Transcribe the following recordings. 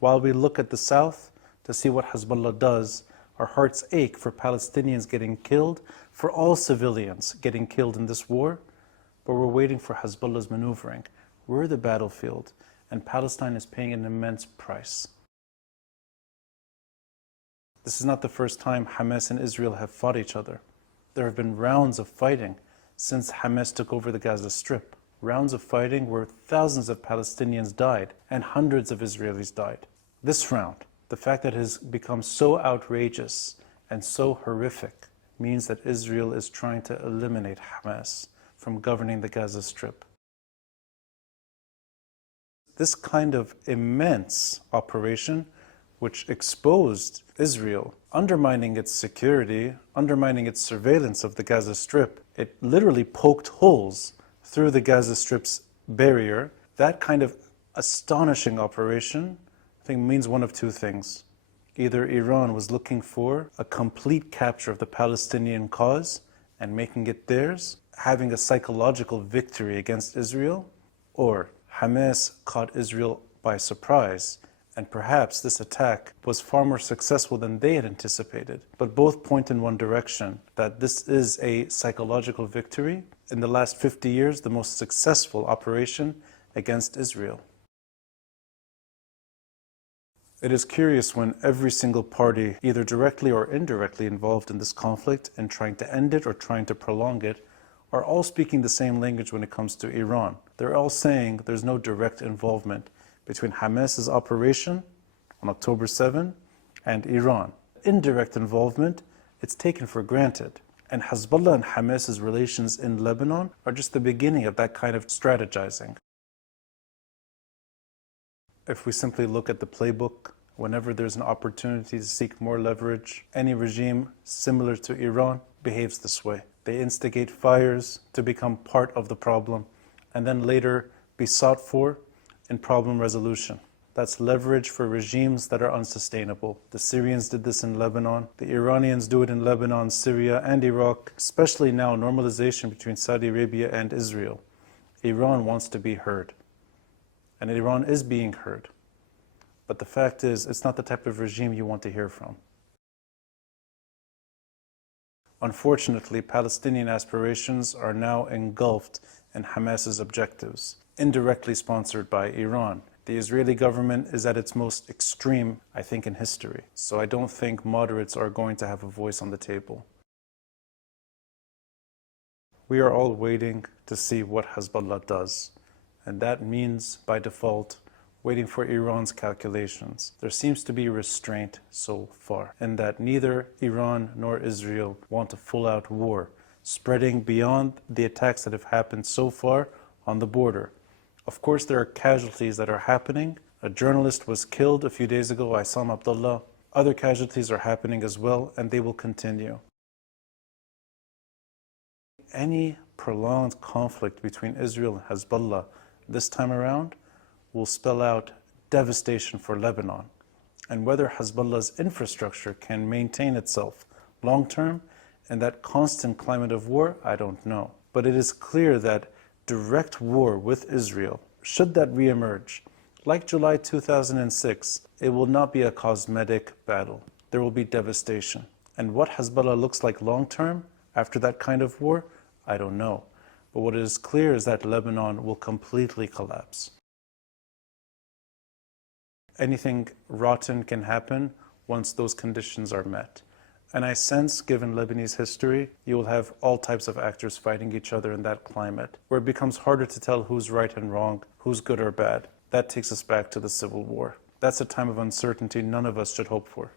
While we look at the south to see what Hezbollah does, our hearts ache for Palestinians getting killed, for all civilians getting killed in this war, but we're waiting for Hezbollah's maneuvering. We're the battlefield, and Palestine is paying an immense price. This is not the first time Hamas and Israel have fought each other. There have been rounds of fighting since Hamas took over the Gaza Strip. Rounds of fighting where thousands of Palestinians died and hundreds of Israelis died. This round, the fact that it has become so outrageous and so horrific, means that Israel is trying to eliminate Hamas from governing the Gaza Strip. This kind of immense operation, which exposed Israel, undermining its security, undermining its surveillance of the Gaza Strip, it literally poked holes through the Gaza Strip's barrier. That kind of astonishing operation, I think, means one of two things. Either Iran was looking for a complete capture of the Palestinian cause and making it theirs, having a psychological victory against Israel, or Hamas caught Israel by surprise, and perhaps this attack was far more successful than they had anticipated. But both point in one direction, that this is a psychological victory. In the last 50 years, the most successful operation against Israel. It is curious when every single party, either directly or indirectly involved in this conflict and trying to end it or trying to prolong it, are all speaking the same language when it comes to Iran. They're all saying there's no direct involvement between Hamas's operation on October 7 and Iran. Indirect involvement, it's taken for granted. And Hezbollah and Hamas's relations in Lebanon are just the beginning of that kind of strategizing. If we simply look at the playbook, whenever there's an opportunity to seek more leverage, any regime similar to Iran behaves this way. They instigate fires to become part of the problem and then later be sought for in problem resolution. That's leverage for regimes that are unsustainable. The Syrians did this in Lebanon. The Iranians do it in Lebanon, Syria, and Iraq, especially now normalization between Saudi Arabia and Israel. Iran wants to be heard. And Iran is being heard. But the fact is, it's not the type of regime you want to hear from. Unfortunately, Palestinian aspirations are now engulfed in Hamas's objectives, indirectly sponsored by Iran. The Israeli government is at its most extreme, I think, in history. So I don't think moderates are going to have a voice on the table. We are all waiting to see what Hezbollah does. And that means, by default, waiting for Iran's calculations. There seems to be restraint so far, in that neither Iran nor Israel want a full-out war, spreading beyond the attacks that have happened so far on the border. Of course, there are casualties that are happening. A journalist was killed a few days ago, Isam Abdullah. Other casualties are happening as well, and they will continue. Any prolonged conflict between Israel and Hezbollah this time around will spell out devastation for Lebanon. And whether Hezbollah's infrastructure can maintain itself long-term in that constant climate of war, I don't know. But it is clear that direct war with Israel, should that reemerge, like July 2006, it will not be a cosmetic battle. There will be devastation. And what Hezbollah looks like long-term after that kind of war, I don't know. But what is clear is that Lebanon will completely collapse. Anything rotten can happen once those conditions are met. And I sense, given Lebanese history, you will have all types of actors fighting each other in that climate, where it becomes harder to tell who's right and wrong, who's good or bad. That takes us back to the Civil War. That's a time of uncertainty none of us should hope for.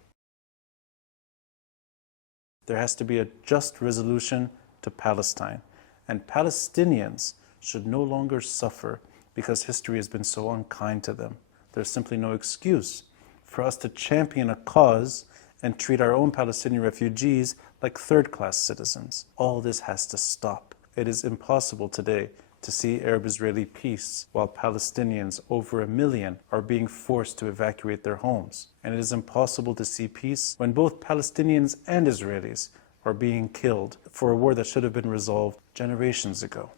There has to be a just resolution to Palestine. And Palestinians should no longer suffer because history has been so unkind to them. There's simply no excuse for us to champion a cause and treat our own Palestinian refugees like third-class citizens. All this has to stop. It is impossible today to see Arab-Israeli peace while Palestinians, over 1 million, are being forced to evacuate their homes. And it is impossible to see peace when both Palestinians and Israelis are being killed for a war that should have been resolved generations ago.